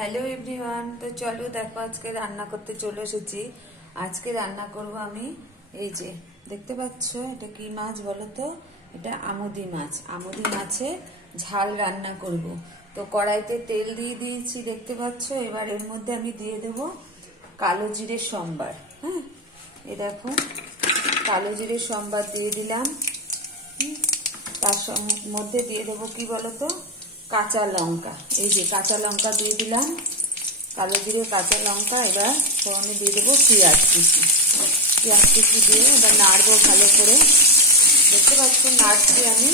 Hello everyone, তো চলো দেখো আজকে রান্না করতে চলে এসেছি। আজকে রান্না করব আমি এই যে দেখতে পাচ্ছ, এটা কি মাছ বলো তো? এটা আমুদি মাছ। আমুদি মাছে ঝাল রান্না করব। তো কড়াইতে তেল দিয়ে দিয়েছি দেখতে পাচ্ছ। এবার এর মধ্যে আমি দিয়ে দেব কালো জিরে সম্বার। হ্যাঁ, এই দেখো কালো জিরে সম্বার দিয়ে দিলাম। তার মধ্যে দিয়ে দেবো কি বলতো, কাঁচা লঙ্কা। এই যে কাঁচা লঙ্কা দিয়ে দিলাম, কালো জিরে কাঁচা লঙ্কা। এবার ফোড়নে দিয়ে দেবো পেঁয়াজ কুচি। পেঁয়াজ কুচি দিয়ে এবার নাড়বো ভালো করে। দেখতে পাচ্ছ নাড়ছি আমি।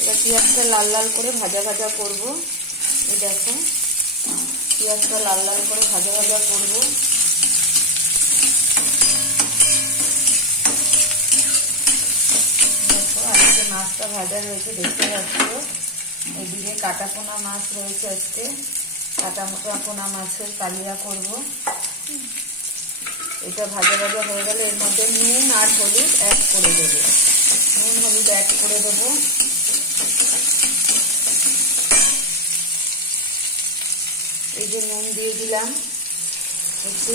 এবার পেঁয়াজটা লাল লাল করে ভাজা ভাজা করবো। এই দেখো পেঁয়াজটা লাল লাল করে ভাজা ভাজা করবো। মাছটা ভাজা হয়েছে দেখতে পাচ্ছ। এদিকে কাটা পোনা মাছ রয়েছে, আজকে কাটা পোনা মাছের কালিয়া করব। এটা ভাজা ভাজা হয়ে গেলে এর মধ্যে নুন আর হলুদ অ্যাড করে দেবো। নুন হলুদ অ্যাড করে দেবো। এই যে নুন দিয়ে দিলাম একটু।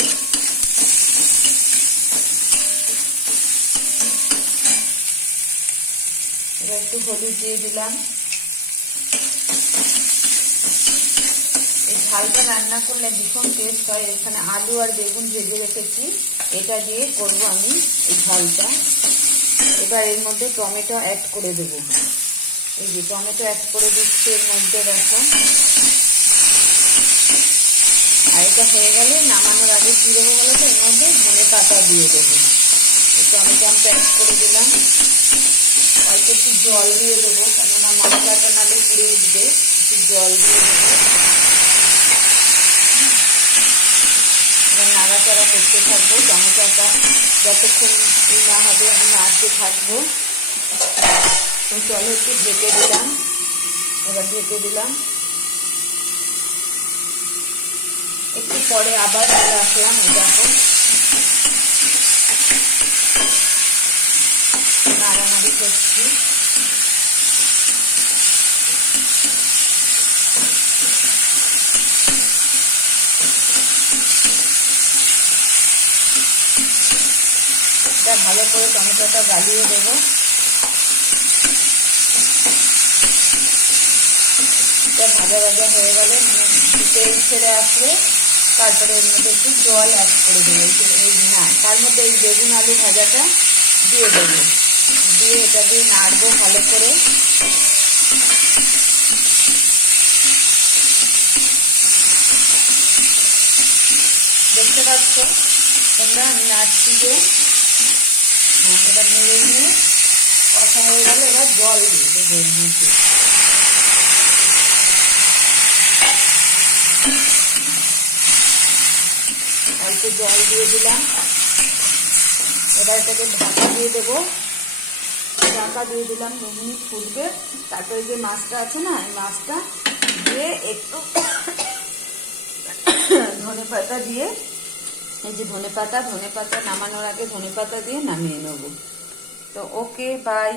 এবার একটু হলুদ দিয়ে দিলাম। এই ঝালটা রান্না করলে ভীষণ টেস্ট হয়। এখানে আলু আর বেগুন ভেজে রেখেছি, এটা দিয়ে করব আমি এই ঝালটা। এবার এর মধ্যে টমেটো অ্যাড করে দেব। এই যে টমেটো অ্যাড করে দিচ্ছি এর মধ্যে, দেখো। আর এটা হয়ে গেলে নামানোর আগে কি দেবো বলো তো, এর মধ্যে ধনে পাতা দিয়ে দেবো। টমেটো অ্যাড করে দিলাম। অল্প একটু জল দিয়ে দেবো, কেননা মশলাটা নালে পুড়ে উঠবে। একটু জল দিয়ে দেবো। নাড়াচাড়া করতে থাকবো। টমেটোটা যতক্ষণ না হবে আমি নাড়তে থাকবো। তো চলো একটু ঢেকে দিলাম। এবার ঢেকে দিলাম। একটু পরে আবার চলে আসলাম। দেখো নাড়ানাড়ি করছি। ভালো করে টমেটোটা গালিয়ে দেবো। ভাজা ভাজা হয়ে গেলে তেল ছেড়ে আসলে তারপরে এর মধ্যে একটু জল অ্যাড করে দেবো। তার মধ্যে এই বেগুন আলু ভাজাটা দিয়ে দেবো। দিয়ে এটা দিয়ে নাড়বো ভালো করে। দেখতে পাচ্ছ তোমরা আমি নাড়ছি যে। এবার নেড়ে নিয়ে কষা হয়ে গেলে এবার জল দিয়ে দেবো এর মধ্যে। অল্প জল দিয়ে দিলাম। এবার এটাকে ঢাকা দিয়ে দেবো। ঢাকা দিয়ে দিলাম, 2 মিনিট ফুটবে। তারপরে যে মাছটা আছে না, এই মাছটা দিয়ে একটু ধনে পাতা দিয়ে, এই যে ধনে পাতা নামানোর আগে ধনে পাতা দিয়ে নামিয়ে নেবো। তো ওকে, বাই।